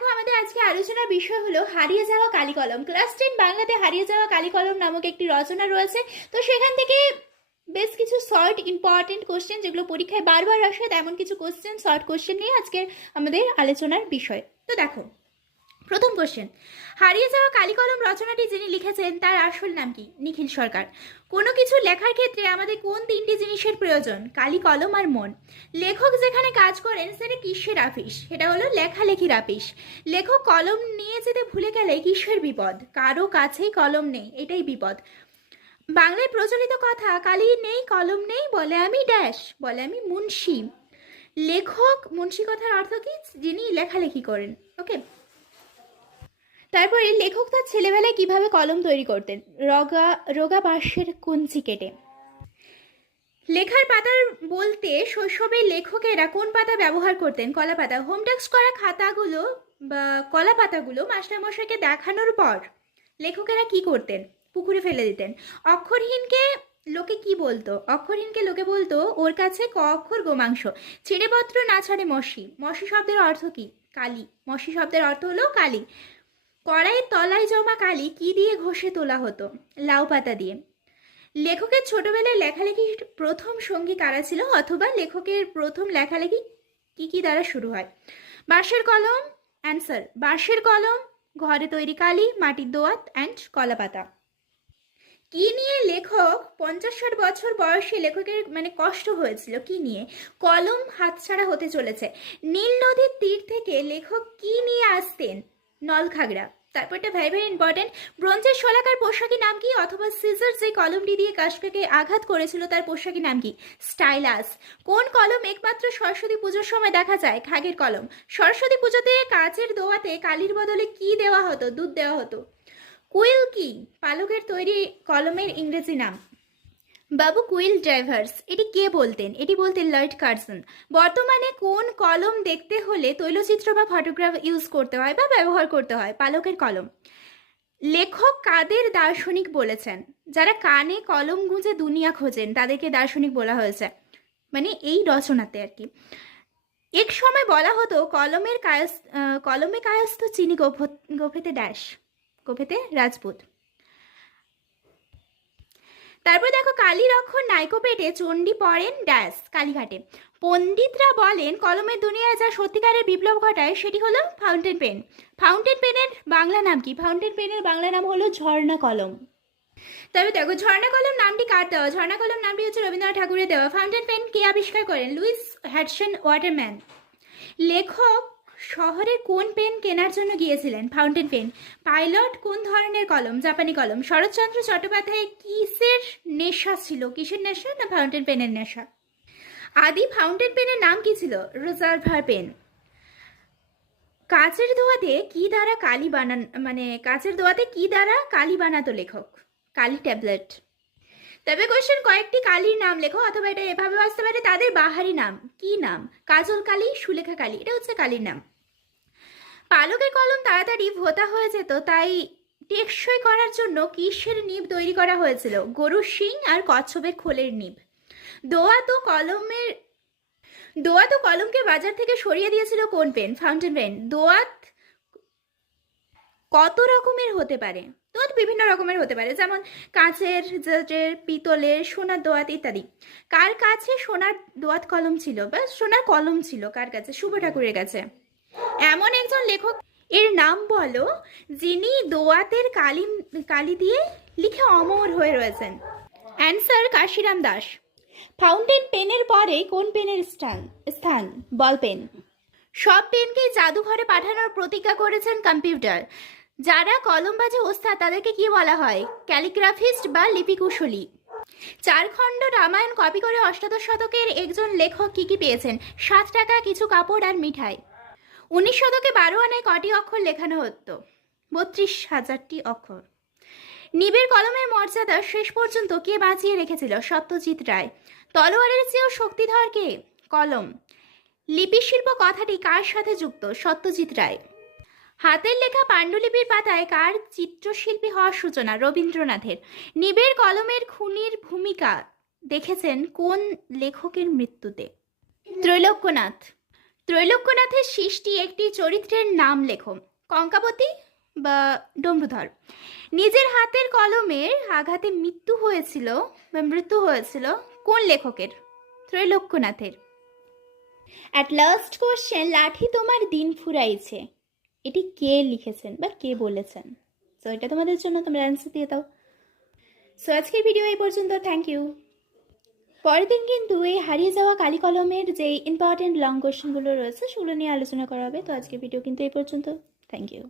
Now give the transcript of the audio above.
দেখো আমাদের আজকে আলোচনার বিষয় হলো হারিয়ে যাওয়া কালি কলম। ক্লাস 10 বাংলাতে হারিয়ে যাওয়া কালি কলম নামক একটি রচনা রয়েছে। তো সেখান থেকে বেশ কিছু শর্ট ইম্পর্টেন্ট কোশ্চেন যেগুলো পরীক্ষায় বারবার আসে, তেমন কিছু কোশ্চেন, শর্ট কোশ্চেন নিয়ে আজকের আমাদের আলোচনার বিষয়। তো দেখো, প্রথম কোশ্চেন, হারিয়ে যাওয়া কালি কলম রচনাটি যিনি লিখেছেন তার আসল নাম কি? নিখিল সরকার। কোনো কিছু লেখার ক্ষেত্রে আমাদের কোন তিনটি জিনিসের প্রয়োজন? কালি কলম আর মন। লেখক যেখানে কাজ করেন সেটা কিসের আপিস? সেটা হলো লেখালেখির আপিস। লেখক কলম নিয়ে যেতে ভুলে গেলে কিসের বিপদ? কারো কাছেই কলম নেই, এটাই বিপদ। বাংলায় প্রচলিত কথা, কালি নেই কলম নেই, বলে আমি ড্যাশ, বলে আমি মুন্সি। লেখক মুন্সি কথার অর্থ কি? যিনি লেখালেখি করেন। ওকে, তারপরে লেখক তার ছেলেবেলায় কিভাবে কলম তৈরি করতেন? রগা রোগা বাঁশের কঞ্চি কেটে। লেখার পাতার বলতে শৈশবে লেখকেরা কোন পাতা ব্যবহার করতেন? কলা পাতা। হোম টাস্ক করা খাতাগুলো বা কলা পাতাগুলো মাস্টারমশাইকে দেখানোর পর লেখকেরা কি করতেন? পুকুরে ফেলে দিতেন। অক্ষরহীনকে লোকে কি বলতো? অক্ষরহীনকে লোকে বলতো ওর কাছে ক অক্ষর গোমাংস। ছিঁড়েপত্র না ছাড়ে মসি। মসি শব্দের অর্থ কি? কালি। মসি শব্দের অর্থ হলো কালি। কড়াইয়ের তলায় জমা কালি কি দিয়ে ঘষে তোলা হতো? লাউ পাতা দিয়ে। লেখকের ছোটবেলায় লেখালেখির প্রথম সঙ্গী কারা ছিল, অথবা লেখকের প্রথম লেখালেখি কি কি দ্বারা শুরু হয়? বাঁশের কলম। অ্যান্সার বাঁশের কলম, ঘরে তৈরি কালি, মাটির দোয়াত অ্যান্ড কলাপাতা। কি নিয়ে লেখক 50-60 বছর বয়সে লেখকের কষ্ট হয়েছিল? কি নিয়ে? কলম হাতছাড়া হতে চলেছে। নীল নদীর তীর থেকে লেখক কি নিয়ে আসতেন? নলখাগড়া। তারপরটা ভেরি ভেরি ইম্পর্টেন্ট, ব্রোঞ্জের শলাকার পোশাকি নাম কি? অথবা সিজার যে কলমটি দিয়ে কাশকাকে আঘাত করেছিল তার পোশাকি নাম কি? স্টাইলাস। কোন কলম একমাত্র সরস্বতী পুজোর সময় দেখা যায়? খাগের কলম। সরস্বতী পুজোতে কাচের দোয়াতে কালির বদলে কি দেওয়া হতো? দুধ দেওয়া হতো। কুইল কি? পালকের তৈরি কলমের ইংরেজি নাম। বাবু কুইল ড্রাইভার্স। এটি কে বলতেন? এটি বলতেন লয়েড কার্সন। বর্তমানে কোন কলম দেখতে হলে তৈলচিত্র বা ফটোগ্রাফ ইউজ করতে হয় বা ব্যবহার করতে হয়? পালকের কলম। লেখক কাদের দার্শনিক বলেছেন? যারা কানে কলম গুঁজে দুনিয়া খোঁজেন তাদেরকে দার্শনিক বলা হয়েছে, এই রচনাতে আর কি। এক সময় বলা হতো কলমে কায়স্থ চিনি গোফেতে ড্যাশ, গোফেতে রাজপুত। তারপর দেখো, কালির অক্ষর নাইকো পেটে চণ্ডী পড়েন ড্যাশ, কালীঘাটে। পণ্ডিতরা বলেন কলমের দুনিয়ায় যা সত্যিকারের বিপ্লব ঘটায় সেটি হলো ফাউন্টেন পেন। ফাউন্টেন পেনের বাংলা নাম কি? ফাউন্টেন পেনের বাংলা নাম হলো ঝর্ণা কলম। তবে দেখো, ঝর্ণা কলম নামটি কার দেওয়া? ঝর্ণা কলম নামটি হচ্ছে রবীন্দ্রনাথ ঠাকুরের দেওয়া। ফাউন্টেন পেন কে আবিষ্কার করেন? Lewis Edson Waterman. লেখক শহরে কোন পেন কেনার জন্য গিয়েছিলেন? Fountain pen. পাইলট কোন ধরনের কলম? জাপানি কলম। শরৎচন্দ্র চট্টোপাধ্যায় কিসের নেশা ছিল? কিসের নেশা? না ফাউন্টেন পেনের নেশা। আদি ফাউন্টেন পেনের নাম কি ছিল? Reservoir pen. কাচের দোয়াতে কি দ্বারা কালি বানান কাচের দোয়াতে কি দ্বারা কালি বানাতো লেখক? কালি ট্যাবলেট। তবে কোশ্চেন, কয়েকটি কালির নাম লেখো, অথবা এটা এভাবে আসতে পারে তাদের বাহারি নাম। কি নাম? কাজল কালি, সুলেখা কালি, এটা হচ্ছে কালির নাম। পালকের কলম তাড়াতাড়ি ভোঁতা হয়ে যেত, তাই টেকসই করার জন্য কিসের নিব তৈরি করা হয়েছিল? গরুর শিং আর কচ্ছপের খোলের নিব। দোয়াত ও কলমকে বাজার থেকে সরিয়ে দিয়েছিল কোন পেন? Fountain pen. দোয়াত কত রকমের হতে পারে? দোয়াত বিভিন্ন রকমের হতে পারে, যেমন কাঁচের, জেটের, পিতলের, সোনার দোয়াত ইত্যাদি। কার কাছে সোনার দোয়াত কলম ছিল বা সোনার কলম ছিল? কার কাছে? শুভ ঠাকুরের কাছে। এমন একজন লেখক এর নাম বলো যিনি দোয়াতের কালি দিয়ে লিখে অমর হয়ে রয়েছেন। অ্যান্সার কাশিরাম দাস। ফাউন্টেন পেনের পরে কোন পেনের স্থান? Ball pen. সব পেনকে জাদুঘরে পাঠানোর প্রতিজ্ঞা করেছেন কম্পিউটার। যারা কলমবাজে ওস্তাদ তাদেরকে কি বলা হয়? ক্যালিগ্রাফিস্ট বা লিপিকুশলী। 4 খণ্ড রামায়ণ কপি করে অষ্টাদশ শতকের একজন লেখক কি পেয়েছেন? 7 টাকা, কিছু কাপড় আর মিঠাই। 19 শতকে 12 আনায় কটি অক্ষর লেখানো হতো? 32,000টি অক্ষর। নিবের কলমের মর্যাদা শেষ পর্যন্ত কে বাঁচিয়ে রেখেছিল? সত্যজিৎ রায়। তলোয়ারের চেয়েও শক্তিধর কে? কলম। লিপিশিল্প কথাটি কার সাথে যুক্ত? সত্যজিৎ রায়। হাতের লেখা পাণ্ডুলিপির পাতায় কার চিত্রশিল্পী হওয়ার সূচনা? রবীন্দ্রনাথের। নিবের কলমের খুনির ভূমিকা দেখেছেন কোন লেখকের মৃত্যুতে? ত্রৈলোক্যনাথ। ত্রৈলোক্যনাথের সৃষ্টি একটি চরিত্রের নাম লেখো। কঙ্কাবতী বা ডমরুধর। নিজের হাতের কলমের আঘাতে মৃত্যু হয়েছিল কোন লেখকের? ত্রৈলোক্যনাথের। অ্যাট লাস্ট কোশ্চেন, লাঠি তোমার দিন ফুরাইছে, এটি কে লিখেছেন বা কে বলেছেন? সো এটা তোমাদের জন্য, তোমরা অ্যান্সার দিয়ে দাও। সো আজকের ভিডিও এই পর্যন্ত, থ্যাংক ইউ। পরের দিন কিন্তু এই হারিয়ে যাওয়া কালি কলমের যে ইম্পর্টেন্ট লং কোশ্চেনগুলো রয়েছে সেগুলো নিয়ে আলোচনা করা হবে। তো আজকের ভিডিও কিন্তু এই পর্যন্ত, থ্যাংক ইউ।